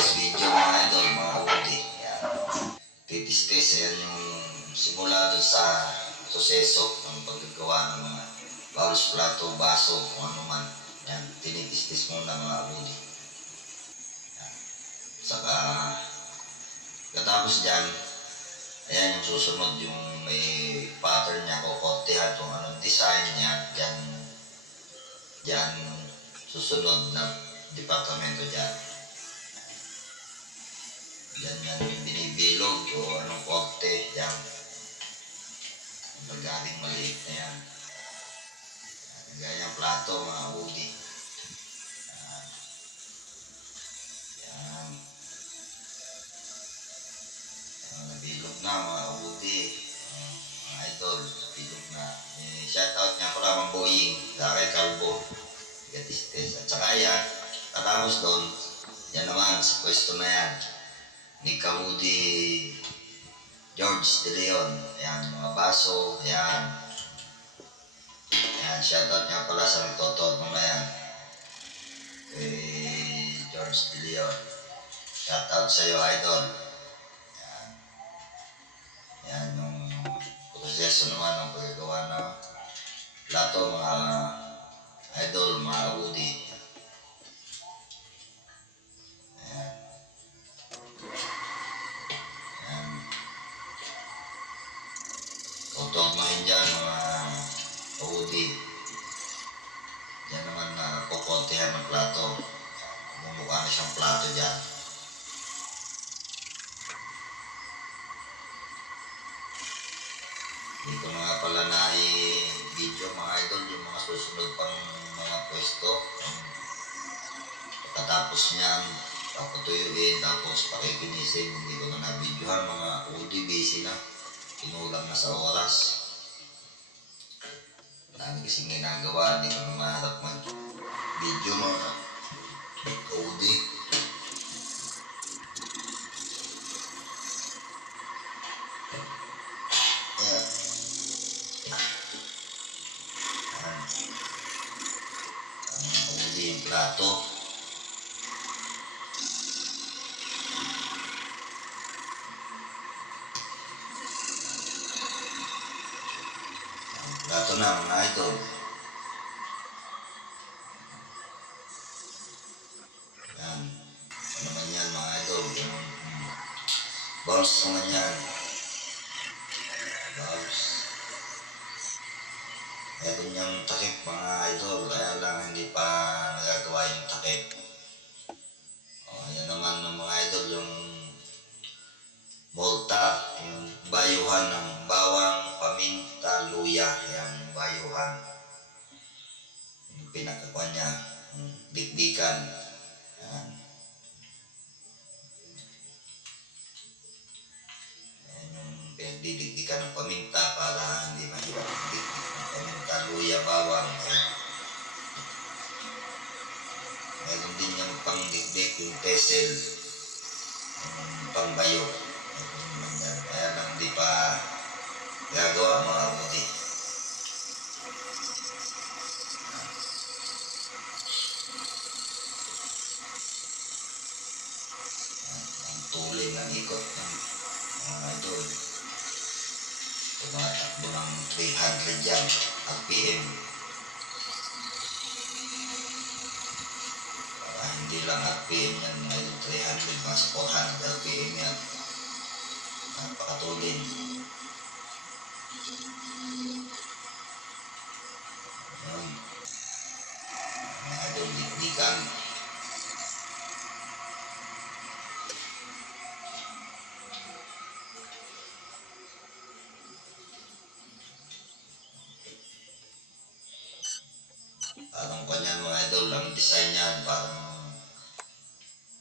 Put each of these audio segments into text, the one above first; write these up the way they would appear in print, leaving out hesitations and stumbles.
Titis video mga idol, mga udi. Yan. Titis-tis, yan yung simula dun sa proseso ng paggagawa ng mga bowls, plato, baso, kung ano man. Yan, tinitis-tis muna mga udi. Yan. Saka, katapos dyan, ayan yung susunod yung may pattern niya, kukontihan kung anong design niya. Dyan susunod na departamento dyan. Yan yung binibilog o anong konti dyan. Magaling maliit na yan. Ganyang plato mga udi. Yan. Nabilog na mga udi. Mga idol, nabilog na. Shoutout nga pala mga Boying, Daray Calvo, Gatistes. At saka yan, katapos doon, yan naman sa pwesto na yan. Ni Kahudi George De Leon. Ayan, mga baso. Ayan. Ayan, shoutout nga pala sa nagtotoo na yan. George De Leon. Shoutout sa iyo, idol. Ayan. Ayan, yung proseso naman ng paggagawa ng plato, mga idol, mga udi. Tutok mo yun dyan mga udi. Yan naman na kukontihan ng plato. Mumukha na siyang plato dyan. Hindi ko na nga pala na i-video mga idol yung mga susunod pang mga pwesto. Pagkatapos niyan, papatuyuin, tapos pakikinisin. Hindi ko na na-videohan mga udi, busy na. Kinulang na sa oras. Dami kasing ginagawa, hindi ko na maharap mag-video mga kaudi. Ang kaudi yung plato. Plato na mga idol. Yan. Ano naman yan mga idol. Balls naman yan. Balls. Meron niyang takip mga idol. Kaya lang hindi pa nagagawa yung takip. Yan naman ng mga idol. Yung molta. Yung bayuhan ng bawang, paminta, luya. Yan yung bayuhan. Yung pinakakuha niya. Yung dikdikan. Yan. Yan yung pinagdidikdikan ng paminta para hindi mahirap dikdik ng paminta, luya, bawang. Meron din yung pangdikdik, yung tesel. Yung pangbayo. Kaya lang hindi pa gagawa mga udi. Ang tuloy ng ikot ng mga idol. Tumatakbo ng 300 yan RPM. Para hindi lang RPM yan mga idol, 300, mga 400 RPM yan. Napakatulin. Yun. Mga idol, dikdikan. Parang kanyan mga idol, ang design niyan parang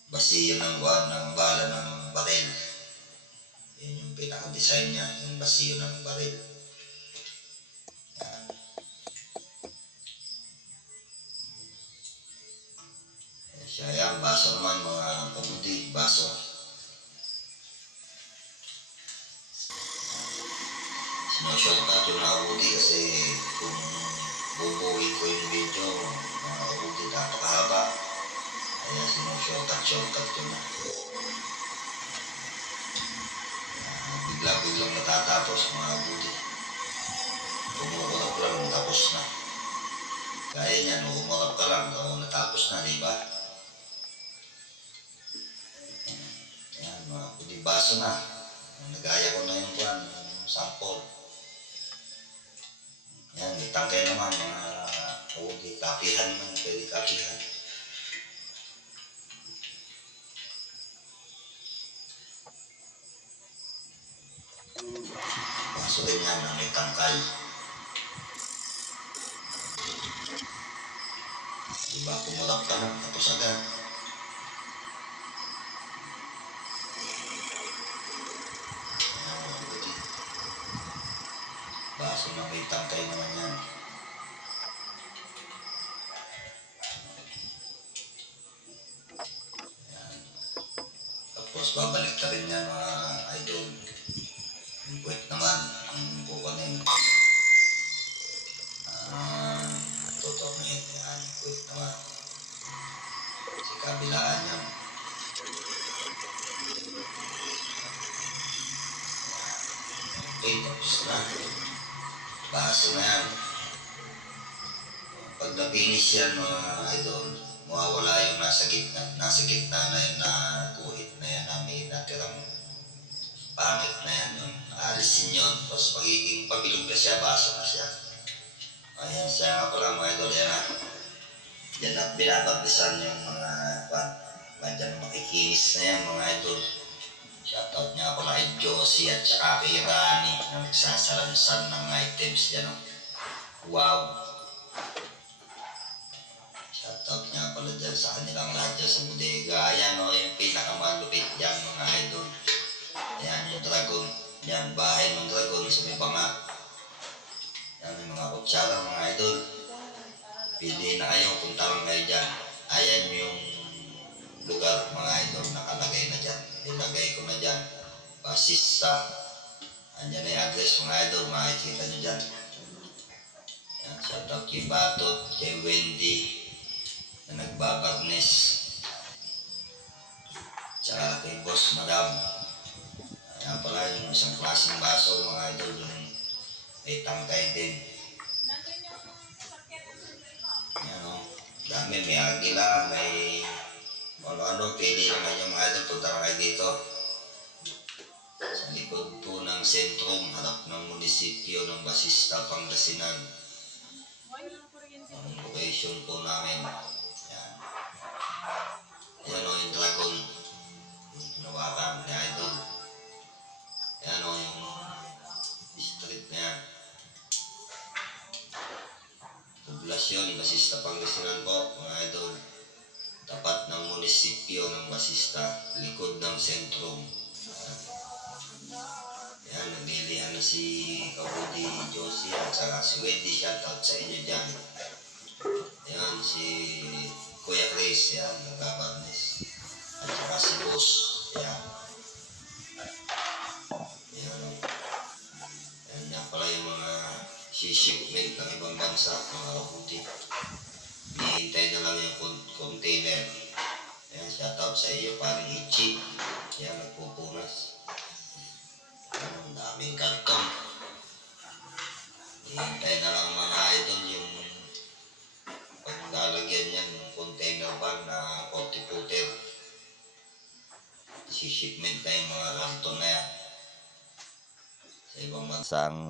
basiyo ng bala ng baril. Yan yung pinaka-design niya, yung basiyo ng baril. Yan. Siya yan, baso naman mga kabudi, baso. Sinushortcut yung mga kabudi kasi kung bubuhin ko yung video, mga kabudi, napakahaba. Kaya sinushortcut ko na. Bigla-biglang natatapos mga buddy. Kumukulap lang, tapos na. Gaya niyan, kumukulap ka lang, natapos na, di ba? Yan, mga buddy, baso na. Nagaya ko na yung kwan, yung sample. Yan, may tangkay naman, mga buddy, kapihan man, pwede kapihan. Baso rin yan na may tangkay. Diba, kumulap ka lang, tapos agad. Ayan, mga buddy. Baso na may tangkay naman yan. Ayan. Tapos babalik ka rin yan mga idol. Yung puwet naman, ang kukunin. Tutumin, yan, yung puwet naman. Sa kabilaan yan. Okay, tapos na. Baso na yan. Pag na-finish yan mga idol, mawawala yung nasa gitna na yun na guhit na yan na may natirang pangit na yan. Yung alisin yun, tapos magiging pabilog na siya, baso na siya. Ayan siya nga pala mga idol, yan na. Yan na binabaglisan yung mga dyan makikinis na yan mga idol. Shoutout nga pala kay Josie at saka kay Rani na nagsasalansan ng items dyan. Wow! Shoutout nga pala dyan sa kanilang lahat dyan sa bodega. Ayan o, yung pinakamalupit dyan mga idol. Ayan yung dragon. Yan, bahay ng dragon sa may banga. Yan, may mga kutsara mga idol. Pili na kayo, punta lang kayo dyan. Ayan yung lugar mga idol, nakalagay na dyan. Nilagay ko na dyan. Basista. Andyan na yung address mga idol, makikita nyo dyan. Yan, shoutout kay Batot, kay Wendy na nagbabagnes. Tsaka kay Boss Madam. Ayan pala yung isang klaseng baso mga idol, yung may tangkay din. Yan o, dami, may agila, may ano, pili naman yung mga idol, punta na kayo dito. Sa likod po ng sentrum, harap ng munisipyo ng Basista, Pangasinan. Ang location po namin. Yan. Yan o, yung dragon. Yung pinawakan ni idol. Yan o, yung street na yan. Poblasyon, Basista, Pangasinan po, mga idol. Tapat ng munisipyo ng Basista, likod ng sentrum. Yan, naglilihan na si Kabudi Josie at saka si Wendy, shoutout sa inyo dyan. Yan, si Kuya Chris, yan, nagbabarnis. At saka si Boss, yan. Yan, yan pala yung mga shipment ng ibang bansa, mga Kabudi. Hihintay na lang yung container. Ayan, shoutout sa iyo, paring Ichi. Ayan, nagpupunas. Ayan, ang daming karton. Hihintay na lang mga idol yung paglalagyan yan, yung container bag na 40-footer. Si shipment na yung mga karton na yan. Sa ibang bansang